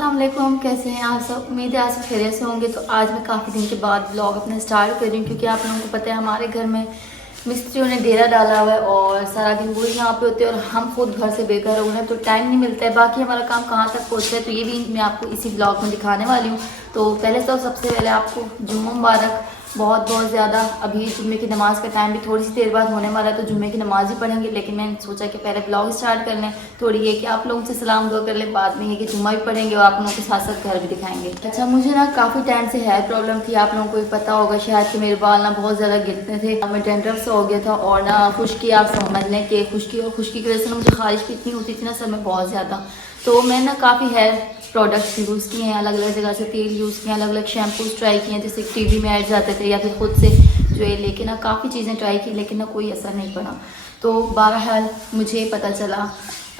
अस्सलाम वालेकुम, कैसे हैं आप सब। उम्मीद है आप सब खैरियत से होंगे। तो आज मैं काफ़ी दिन के बाद ब्लॉग अपना स्टार्ट कर रही हूँ क्योंकि आप लोगों को पता है हमारे घर में मिस्त्रियों ने डेरा डाला हुआ है और सारा दिन वो यहाँ पे होते हैं और हम खुद घर से बेघर हो गए, तो टाइम नहीं मिलता है। बाकी हमारा काम कहाँ तक पहुँचता है तो ये भी मैं आपको इसी ब्लॉग में दिखाने वाली हूँ। तो पहले तो सबसे पहले आपको जुम्मा मुबारक, बहुत ज़्यादा। अभी जुम्मे की नमाज़ का टाइम भी थोड़ी सी देर बाद होने वाला है तो जुम्मे की नमाज़ ही पढ़ेंगे, लेकिन मैंने सोचा कि पहले ब्लॉग स्टार्ट कर लें। थोड़ी ये कि आप लोगों से सलाम दुआ कर लें, बाद में ये कि जुम्मा भी पढ़ेंगे और आप लोगों के साथ साथ घर भी दिखाएंगे। अच्छा, मुझे ना काफ़ी टाइम से हेयर प्रॉब्लम थी, आप लोगों को भी पता होगा शायद कि मेरे बाल ना बहुत ज़्यादा गिरते थे, मैं डैंड्रफ से हो गया था और ना खुश्की, आप समझ लें कि खुश्की की वजह से ना मुझे खारिश भी इतनी होती थी ना सर में बहुत ज़्यादा। तो मैं ना काफ़ी हेयर प्रोडक्ट्स यूज़ किए हैं, अलग अलग जगह से तेल यूज़ किए हैं, अलग अलग शैम्पूज ट्राई किए हैं, जैसे टीवी में ऐड जाते थे या फिर खुद से जो है लेकिन ना काफ़ी चीज़ें ट्राई की, लेकिन ना कोई असर नहीं पड़ा। तो बहरहाल मुझे पता चला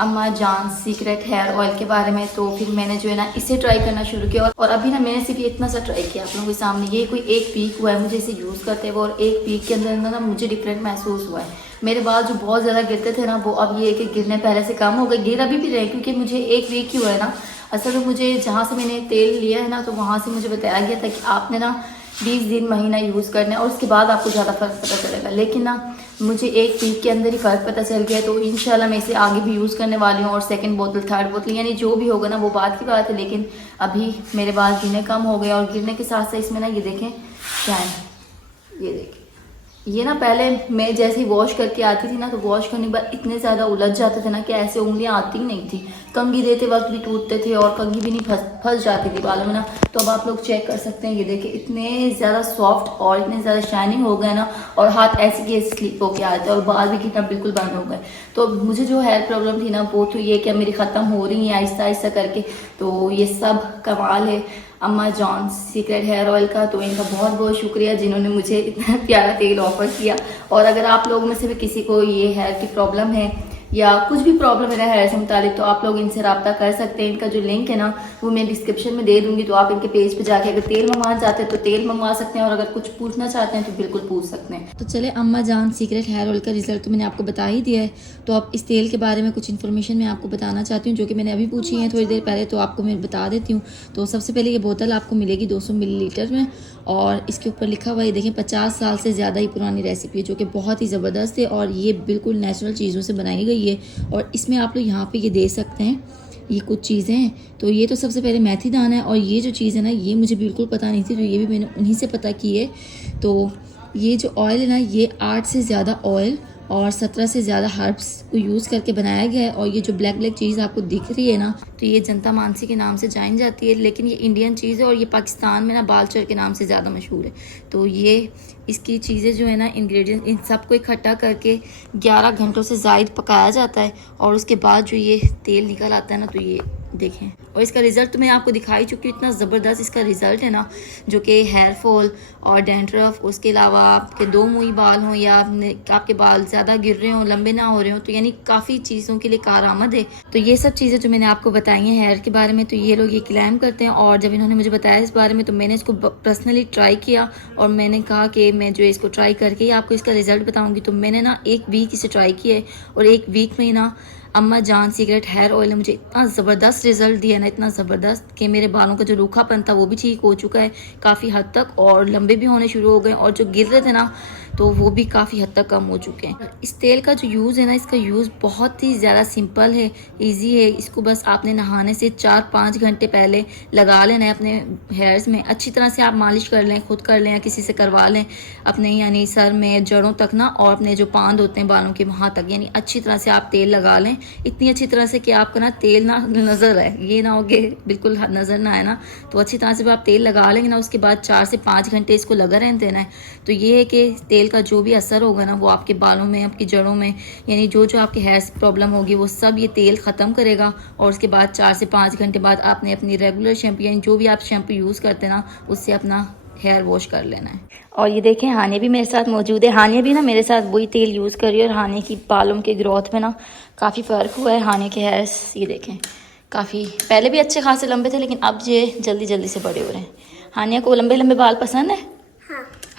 अम्मा जान सीक्रेट हेयर ऑयल के बारे में, तो फिर मैंने जो है ना इसे ट्राई करना शुरू किया। और अभी ना मैंने सिर्फ इतना सा ट्राई किया आप लोगों के सामने, ये कोई एक वीक हुआ है मुझे इसे यूज़ करते हुए और एक वीक के अंदर अंदर ना मुझे डिफरेंट महसूस हुआ है। मेरे बाल जो बहुत ज़्यादा गिरते थे ना वो अब ये कि गिरने पहले से कम हो गए, गिर अभी भी रहे क्योंकि मुझे एक वीक ही हुआ है ना। असल में मुझे जहाँ से मैंने तेल लिया है ना तो वहाँ से मुझे बताया गया था कि आपने ना 20 दिन महीना यूज़ करना है और उसके बाद आपको ज़्यादा फ़र्क पता चलेगा, लेकिन ना मुझे एक वीक के अंदर ही फ़र्क पता चल गया। तो इंशाल्लाह मैं इसे आगे भी यूज़ करने वाली हूँ और सेकंड बोतल थर्ड बोतल यानी जो भी होगा ना वो बात की बात है, लेकिन अभी मेरे बाल गिरने कम हो गए और गिरने के साथ साथ इसमें ना ये देखें क्या है, ये देखें ये ना पहले मैं जैसे ही वॉश करके आती थी ना तो वॉश करने के बाद इतने ज़्यादा उलझ जाते थे ना कि ऐसे उंगलियां आती ही नहीं थी, कंघी देते वक्त भी टूटते थे और कंघी भी नहीं फंस जाती थी बालों में ना। तो अब आप लोग चेक कर सकते हैं, ये देखिए इतने ज़्यादा सॉफ्ट और इतने ज़्यादा शाइनिंग हो गए ना और हाथ ऐसे के स्लिप होके आते हैं और बाल भी गिरना बिल्कुल बंद हो गए। तो मुझे जो हेयर प्रॉब्लम थी ना वो तो ये कि मेरी ख़त्म हो रही है आहिस्ता आहिस्ता करके। तो ये सब कमाल है अम्मा जॉन सीक्रेट हेयर ऑयल का, तो इनका बहुत बहुत शुक्रिया जिन्होंने मुझे इतना प्यारा तेल ऑफर किया। और अगर आप लोगों में से भी किसी को ये हेयर की प्रॉब्लम है या कुछ भी प्रॉब्लम है ना हेयर से मुतालिक तो आप लोग इनसे रब्ता कर सकते हैं। इनका जो लिंक है ना वो मैं डिस्क्रिप्शन में दे दूंगी, तो आप इनके पेज पे जाके अगर तेल मंगवाना चाहते हैं तो तेल मंगवा सकते हैं और अगर कुछ पूछना चाहते हैं तो बिल्कुल पूछ सकते हैं। तो चले अम्मा जान सीक्रेट हेयर ऑयल का रिजल्ट तो मैंने आपको बता ही दिया है, तो अब इस तेल के बारे में कुछ इन्फॉर्मेशन मैं आपको बताना चाहती हूँ जो कि मैंने अभी पूछी है थोड़ी देर पहले, तो आपको मैं बता देती हूँ। तो सबसे पहले ये बोतल आपको मिलेगी 200 मिलीलीटर में और इसके ऊपर लिखा हुआ है देखें 50 साल से ज़्यादा ही पुरानी रेसिपी है जो कि बहुत ही ज़बरदस्त है और ये बिल्कुल नेचुरल चीज़ों से बनाई गई है। और इसमें आप लोग यहाँ पे ये दे सकते हैं ये कुछ चीज़ें हैं। तो ये तो सबसे पहले मेथी दाना है और ये जो चीज़ है ना ये मुझे बिल्कुल पता नहीं थी, तो ये भी मैंने उन्हीं से पता की है। तो ये जो ऑयल है ना ये 8 से ज़्यादा ऑयल और 17 से ज़्यादा हर्ब्स को यूज़ करके बनाया गया है। और ये जो ब्लैक ब्लैक चीज़ आपको दिख रही है ना तो ये जनता मानसी के नाम से जानी जाती है, लेकिन ये इंडियन चीज़ है और ये पाकिस्तान में ना बालचर के नाम से ज़्यादा मशहूर है। तो ये इसकी चीज़ें जो है ना इंग्रेडिएंट इन सबको इकट्ठा करके 11 घंटों से ज़ायद पकाया जाता है और उसके बाद जो ये तेल निकल आता है ना तो ये देखें। और इसका रिज़ल्ट तो मैं आपको दिखाई चुकी हूँ, इतना ज़बरदस्त इसका रिज़ल्ट है ना जो कि हेयर फॉल और डैंड्रफ, उसके अलावा आपके दो मुंही बाल हों या आपके बाल ज़्यादा गिर रहे हों लंबे ना हो रहे हों, तो यानी काफ़ी चीज़ों के लिए कारआमद है। तो ये सब चीज़ें जो मैंने आपको बताई हैं हेयर के बारे में तो ये लोग ये क्लेम करते हैं और जब इन्होंने मुझे बताया इस बारे में तो मैंने इसको पर्सनली ट्राई किया और मैंने कहा कि मैं जो इसको ट्राई करके ही आपको इसका रिज़ल्ट बताऊँगी। तो मैंने ना एक वीक इसे ट्राई किया है और एक वीक में ना अम्मा जान सीक्रेट हेयर ऑयल ने मुझे इतना ज़बरदस्त रिज़ल्ट दिया ना, इतना ज़बरदस्त कि मेरे बालों का जो रूखापन था वो भी ठीक हो चुका है काफ़ी हद तक और लंबे भी होने शुरू हो गए और जो गिर रहे थे ना तो वो भी काफ़ी हद तक कम हो चुके हैं। इस तेल का जो यूज़ है ना इसका यूज़ बहुत ही ज़्यादा सिंपल है, इजी है। इसको बस आपने नहाने से 4-5 घंटे पहले लगा लेना है अपने हेयर्स में, अच्छी तरह से आप मालिश कर लें, खुद कर लें या किसी से करवा लें अपने यानी सर में जड़ों तक ना और अपने जो पांद होते हैं बालों के वहाँ तक, यानी अच्छी तरह से आप तेल लगा लें इतनी अच्छी तरह से कि आपका ना तेल ना नज़र आए, ये ना हो कि बिल्कुल नज़र ना आए ना। तो अच्छी तरह से आप तेल लगा लेंगे ना उसके बाद 4 से 5 घंटे इसको लगा रहने देना है। तो ये है कि तेल का जो भी असर होगा ना वो आपके बालों में आपकी जड़ों में यानी जो जो आपकी हेयर प्रॉब्लम होगी वो सब ये तेल ख़त्म करेगा। और उसके बाद 4 से 5 घंटे बाद आपने अपनी रेगुलर शैम्पू यानी जो भी आप शैम्पू यूज़ करते हैं ना उससे अपना हेयर वॉश कर लेना है। और ये देखें हानिया भी मेरे साथ मौजूद है, हानिया भी ना मेरे साथ वही तेल यूज़ कर रही है और हानिया की बालों के ग्रोथ में ना काफ़ी फ़र्क हुआ है। हानिया के हेयर्स ये देखें काफ़ी पहले भी अच्छे खासे लंबे थे लेकिन अब ये जल्दी जल्दी से बड़े हो रहे हैं। हानिया को लंबे लंबे बाल पसंद है?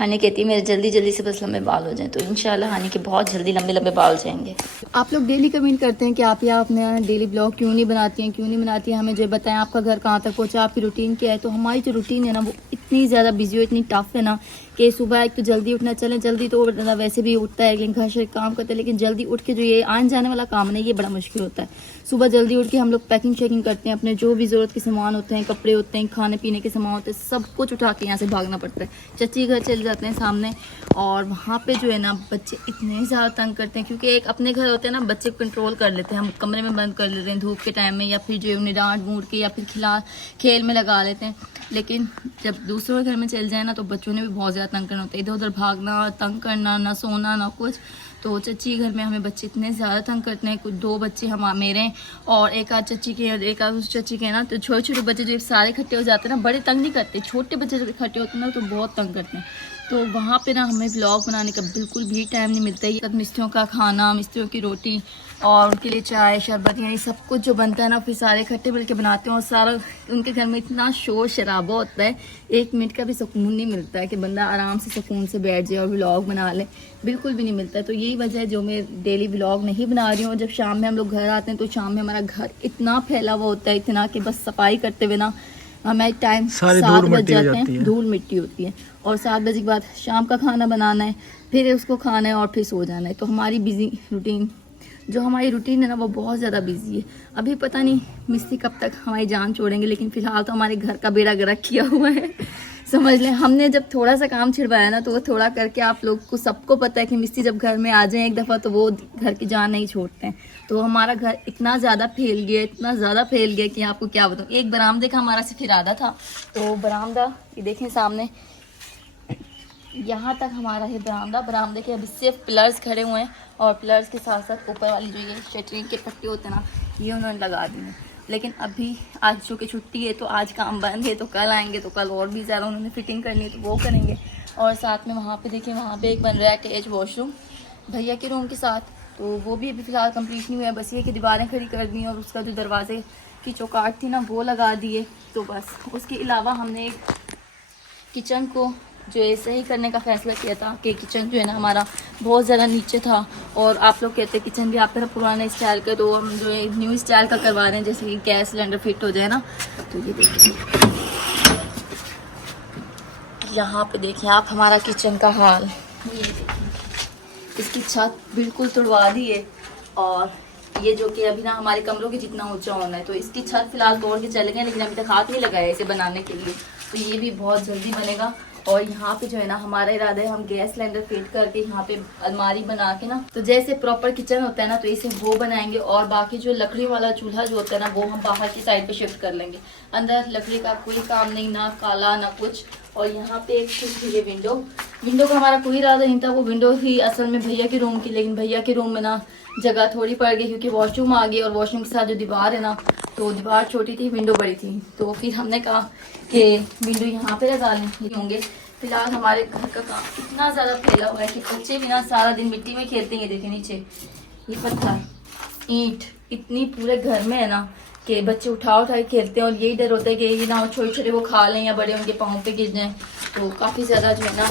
हानी कहती है मेरे जल्दी जल्दी से बस लंबे बाल हो जाएं, तो इंशाल्लाह हानी के बहुत जल्दी लंबे लंबे बाल जाएंगे। आप लोग डेली कमेंट करते हैं कि आप यहाँ अपने डेली ब्लॉग क्यों नहीं बनाती हैं, हमें जो बताएं आपका घर कहाँ तक पहुँचा, आपकी रूटीन क्या है। तो हमारी जो रूटीन है ना वो इतनी ज़्यादा बिजी हो, इतनी टफ है ना कि सुबह एक तो जल्दी उठना, चले जल्दी तो वैसे भी उठता है लेकिन घर से काम करते हैं, लेकिन जल्दी उठ के जो ये आने जाने वाला काम है ना ये बड़ा मुश्किल होता है। सुबह जल्दी उठ के हम लोग पैकिंग शैकिंग करते हैं, अपने जो भी ज़रूरत के सामान होते हैं, कपड़े होते हैं, खाने पीने के सामान होते हैं, सब कुछ उठा के यहाँ से भागना पड़ता है। चची घर चले जाते हैं सामने, और वहाँ पे जो है ना बच्चे इतने ज़्यादा तंग करते हैं, क्योंकि एक अपने घर होते हैं ना बच्चे कंट्रोल कर लेते हैं, हम कमरे में बंद कर लेते हैं धूप के टाइम में, या फिर जो उन्हें डांट मूट के या फिर खेल में लगा लेते हैं। लेकिन जब दूसरों के घर में चल जाए ना तो बच्चों ने भी बहुत ज़्यादा तंग करना होता है, इधर उधर भागना, तंग करना, ना सोना ना कुछ। तो चच्ची घर में हमें बच्चे इतने ज़्यादा तंग करते हैं, कुछ 2 बच्चे हम मेरे और एक आध चच्ची के, एक आध उस चच्ची के ना, तो छोटे छोटे बच्चे जो सारे इकट्ठे हो जाते हैं ना बड़े तंग नहीं करते, छोटे बच्चे जब इकट्ठे होते हैं ना तो बहुत तंग करते हैं। तो वहाँ पे ना हमें व्लॉग बनाने का बिल्कुल भी टाइम नहीं मिलता है। मिस्त्रियों का खाना, मिस्त्रियों की रोटी और उनके लिए चाय शरबत यानी सब कुछ जो बनता है ना फिर सारे इकट्ठे मिल के बनाते हैं, और सारा उनके घर में इतना शोर शराबा होता है, 1 मिनट का भी सुकून नहीं मिलता है कि बंदा आराम से सुकून से बैठ जाए और व्लॉग बना ले, बिल्कुल भी नहीं मिलता है। तो यही वजह है जो मैं डेली व्लॉग नहीं बना रही हूँ। जब शाम में हम लोग घर आते हैं तो शाम में हमारा घर इतना फैला हुआ होता है, इतना कि बस सफाई करते हुए ना हमें टाइम 7 बज जाते हैं, धूल मिट्टी होती है, और 7 बजे के बाद शाम का खाना बनाना है, फिर उसको खाना है और फिर सो जाना है। तो हमारी बिजी रूटीन जो हमारी रूटीन है ना वो बहुत ज़्यादा बिजी है। अभी पता नहीं मिस्त्री कब तक हमारी जान छोड़ेंगे, लेकिन फ़िलहाल तो हमारे घर का बेड़ा गर्क किया हुआ है समझ लें। हमने जब थोड़ा सा काम छिड़वाया ना तो वो थोड़ा करके, आप लोग को सबको पता है कि मिस्त्री जब घर में आ जाए एक दफ़ा तो वो घर की जान नहीं छोड़ते हैं। तो हमारा घर इतना ज़्यादा फैल गया, इतना ज़्यादा फैल गया कि आपको क्या बताऊँ। एक बरामदे का हमारा सिर्फ इरादा था, तो बरामदा ये देखें सामने यहाँ तक हमारा है बरामदे के अभी सिर्फ पिलर्स खड़े हुए हैं, और पिलर्स के साथ साथ ऊपर वाली जो ये शटरिंग के पट्टे होते हैं ना ये उन्होंने लगा दिए हैं। लेकिन अभी आज जो कि छुट्टी है तो आज काम बंद है, तो कल आएंगे तो कल और भी ज़्यादा उन्होंने फिटिंग करनी है तो वो करेंगे। और साथ में वहाँ पे देखिए वहाँ पे एक बन रहा है अटैच वॉशरूम भैया के रूम के साथ, तो वो भी अभी फ़िलहाल कंप्लीट नहीं हुआ है, बस ये कि दीवारें खड़ी कर दी और उसका जो दरवाजे की चौकाट थी ना वो लगा दिए। तो बस उसके अलावा हमने एक किचन को जो है सही करने का फैसला किया था कि किचन जो है ना हमारा बहुत ज़्यादा नीचे था, और आप लोग कहते हैं किचन भी आप तरह पुराने स्टाइल का, तो हम जो है न्यू स्टाइल का करवा रहे हैं, जैसे कि गैस सिलेंडर फिट हो जाए ना। तो ये देखिए यहाँ पे देखिए आप हमारा किचन का हाल, ये देखिए इसकी छत बिल्कुल तुड़वा दी है, और ये जो कि अभी ना हमारे कमरों के जितना ऊंचा होना है, तो इसकी छत फिलहाल तोड़ के चले गए, लेकिन अभी तक हाथ नहीं लगाया इसे बनाने के लिए, तो ये भी बहुत जल्दी बनेगा। और यहाँ पे जो है ना हमारा इरादा है हम गैस सिलेंडर फिट करके यहाँ पे अलमारी बना के ना, तो जैसे प्रॉपर किचन होता है ना तो इसे वो बनाएंगे, और बाकी जो लकड़ी वाला चूल्हा जो होता है ना वो हम बाहर की साइड पे शिफ्ट कर लेंगे। अंदर लकड़ी का कोई काम नहीं, ना काला ना कुछ। और यहाँ पे एक ये विंडो का हमारा कोई इरादा नहीं था, वो विंडो थी असल में भैया के रूम की, लेकिन भैया के रूम में ना जगह थोड़ी पड़ गई क्योंकि वॉशरूम आ गई, और वॉशरूम के साथ जो दीवार है ना तो दीवार छोटी थी विंडो बड़ी थी, तो फिर हमने कहा कि विंडो यहाँ पे लगा लें होंगे। फिलहाल हमारे घर का काम इतना ज़्यादा फैला हुआ है कि बच्चे भी ना सारा दिन मिट्टी में खेलते हैं। देखें नीचे ये पत्थर ईंट इतनी पूरे घर में है ना कि बच्चे उठा के खेलते हैं, और यही डर होता है कि ये ना छोटे छोटे वो खा लें या बड़े उनके पाँव पे गिर जाएं, तो काफ़ी ज़्यादा जो है ना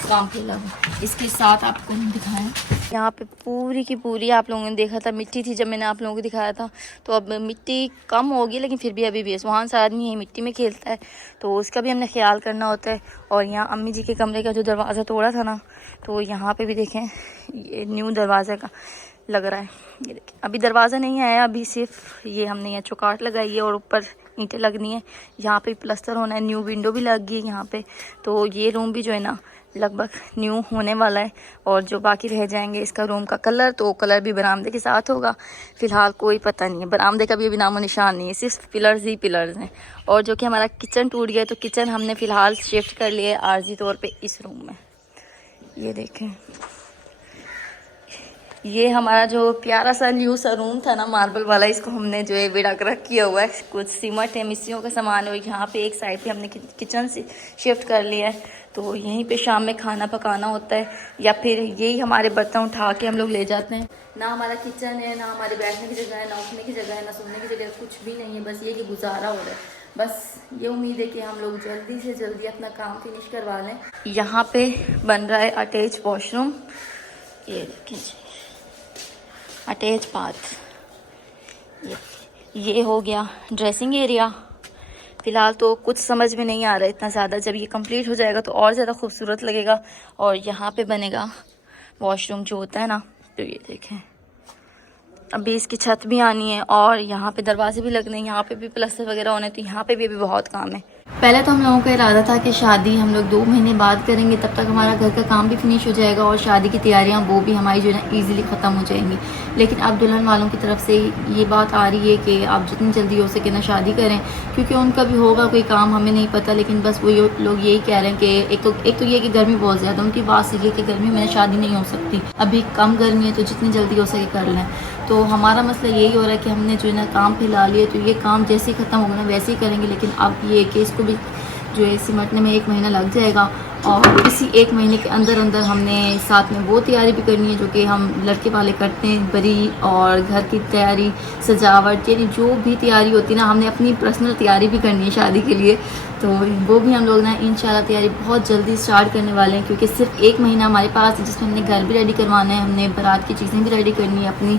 काम फैला हुआ। इसके साथ आपको हम दिखाएं यहाँ पे पूरी की पूरी आप लोगों ने देखा था मिट्टी थी जब मैंने आप लोगों को दिखाया था, तो अब मिट्टी कम होगी लेकिन फिर भी अभी भी सुहान सा आदमी है मिट्टी में खेलता है, तो उसका भी हमने ख्याल करना होता है। और यहाँ अम्मी जी के कमरे का जो दरवाज़ा तोड़ा था ना तो यहाँ पे भी देखें ये न्यू दरवाज़ा का लग रहा है, ये देखें अभी दरवाज़ा नहीं आया, अभी सिर्फ ये हमने यहाँ चौकाट लगाई है और ऊपर ईंटें लगनी है। यहाँ पे प्लस्तर होना है, न्यू विंडो भी लग गई है यहाँ पे, तो ये रूम भी जो है ना लगभग न्यू होने वाला है। और जो बाकी रह जाएंगे इसका रूम का कलर, तो कलर भी बरामदे के साथ होगा। फिलहाल कोई पता नहीं है, बरामदे का भी अभी नामो निशान नहीं है, सिर्फ पिलर्स ही पिलर्स हैं। और जो कि हमारा किचन टूट गया, तो किचन हमने फ़िलहाल शिफ्ट कर लिया है आर्जी तौर पे इस रूम में। ये देखें ये हमारा जो प्यारा सा न्यू सा रूम था ना मार्बल वाला, इसको हमने जो है बेड़ा गर्क किया हुआ है, कुछ सीमेंट है मिस्त्रियों का सामान है। यहाँ पे एक साइड पे हमने किचन से शिफ्ट कर लिया है, तो यहीं पे शाम में खाना पकाना होता है, या फिर यही हमारे बर्तन उठा के हम लोग ले जाते हैं। ना हमारा किचन है, ना हमारे बैठने की जगह है, ना उठने की जगह है, ना सोने की जगह, कुछ भी नहीं है, बस ये कि गुजारा हो रहा है। बस ये उम्मीद है कि हम लोग जल्दी से जल्दी अपना काम फिनिश करवा लें। यहाँ पे बन रहा है अटैच वॉशरूम, ये देखिए अटैच बाथ। ये हो गया ड्रेसिंग एरिया। फ़िलहाल तो कुछ समझ में नहीं आ रहा है इतना ज़्यादा, जब ये कंप्लीट हो जाएगा तो और ज़्यादा खूबसूरत लगेगा। और यहाँ पे बनेगा वॉशरूम जो होता है ना, तो ये देखें अभी इसकी छत भी आनी है और यहाँ पे दरवाजे भी लगने हैं, यहाँ पे भी प्लास्टर वगैरह होने, तो यहाँ पे भी अभी बहुत काम है। पहले तो हम लोगों का इरादा था कि शादी हम लोग 2 महीने बाद करेंगे, तब तक हमारा घर का काम भी फिनिश हो जाएगा और शादी की तैयारियां वो भी हमारी जो है ना ईज़िली ख़त्म हो जाएंगी। लेकिन अब दुल्हन वालों की तरफ से ये बात आ रही है कि आप जितनी जल्दी हो सके ना शादी करें, क्योंकि उनका भी होगा कोई काम, हमें नहीं पता। लेकिन बस वो लोग यही कह रहे हैं कि एक तो ये कि गर्मी बहुत ज़्यादा, उनकी बात सही है कि गर्मी में शादी नहीं हो सकती, अभी कम गर्मी है तो जितनी जल्दी हो सके कर लें। तो हमारा मसला यही हो रहा है कि हमने जो है ना काम फैला लिया, तो ये काम जैसे ही ख़त्म होगा ना वैसे ही करेंगे। लेकिन अब ये कि इसको भी जो है सिमटने में 1 महीना लग जाएगा और इसी 1 महीने के अंदर अंदर हमने साथ में वो तैयारी भी करनी है जो कि हम लड़के वाले करते हैं, बरी और घर की तैयारी, सजावट, यानी जो भी तैयारी होती है ना, हमने अपनी पर्सनल तैयारी भी करनी है शादी के लिए। तो वो भी हम लोग ना इंशाल्लाह तैयारी बहुत जल्दी स्टार्ट करने वाले हैं, क्योंकि सिर्फ 1 महीना हमारे पास है जिसमें हमने घर भी रेडी करवाना है, हमने बारात की चीज़ें भी रेडी करनी है, अपनी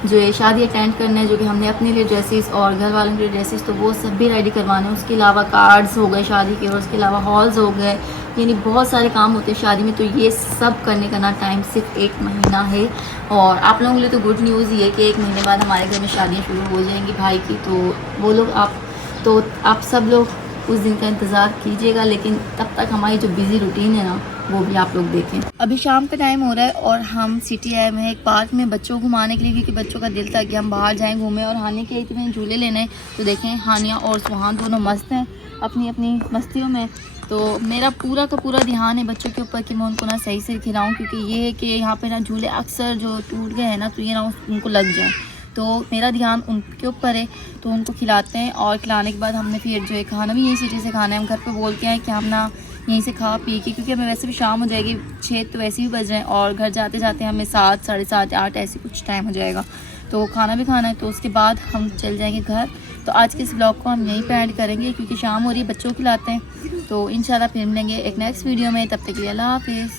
जो है शादी अटेंड करना है, जो कि हमने अपने लिए ड्रेसेस और घर वालों के लिए ड्रेसेस, तो वो सब भी रेडी करवाने हैं। उसके अलावा कार्ड्स हो गए शादी के, और उसके अलावा हॉल्स हो गए, यानी बहुत सारे काम होते हैं शादी में। तो ये सब करने का ना टाइम सिर्फ 1 महीना है। और आप लोगों के लिए तो गुड न्यूज़ ये है कि 1 महीने बाद हमारे घर में शादियाँ शुरू हो जाएंगी भाई की। तो वो लोग आप सब लोग उस दिन का इंतज़ार कीजिएगा, लेकिन तब तक हमारी जो बिज़ी रूटीन है ना वो भी आप लोग देखें। अभी शाम का टाइम हो रहा है और हम सिटी आए हुए हैं एक पार्क में बच्चों को घुमाने के लिए, क्योंकि बच्चों का दिल था कि हम बाहर जाएं घूमें। और हानिया के आई थी मैंने झूले लेने, तो देखें हानिया और सुहान दोनों मस्त हैं अपनी अपनी मस्तियों में। तो मेरा पूरा का पूरा ध्यान है बच्चों के ऊपर कि मैं उनको ना सही से खिलाऊँ, क्योंकि ये है कि यहाँ पे ना झूले अक्सर जो टूट गए हैं ना, तो ये ना उनको लग जाए, तो मेरा ध्यान उनके ऊपर है। तो उनको खिलाते हैं और खिलाने के बाद हमने फिर जो है खाना भी यही सिटी से खाना है। हम घर पे बोल के आए कि हम ना यहीं से खा पी के, क्योंकि हमें वैसे भी शाम हो जाएगी, 6 तो वैसे भी बज रहे हैं और घर जाते जाते हमें 7, साढ़े 7, 8 ऐसे कुछ टाइम हो जाएगा। तो खाना भी खाना है, तो उसके बाद हम चल जाएंगे घर। तो आज के इस ब्लॉग को हम यहीं पे एंड करेंगे, क्योंकि शाम हो रही है, बच्चों को खिलाते हैं। तो इंशाल्लाह फिर मिलेंगे एक नेक्स्ट वीडियो में, तब तक के लिए अल्लाह हाफिज़।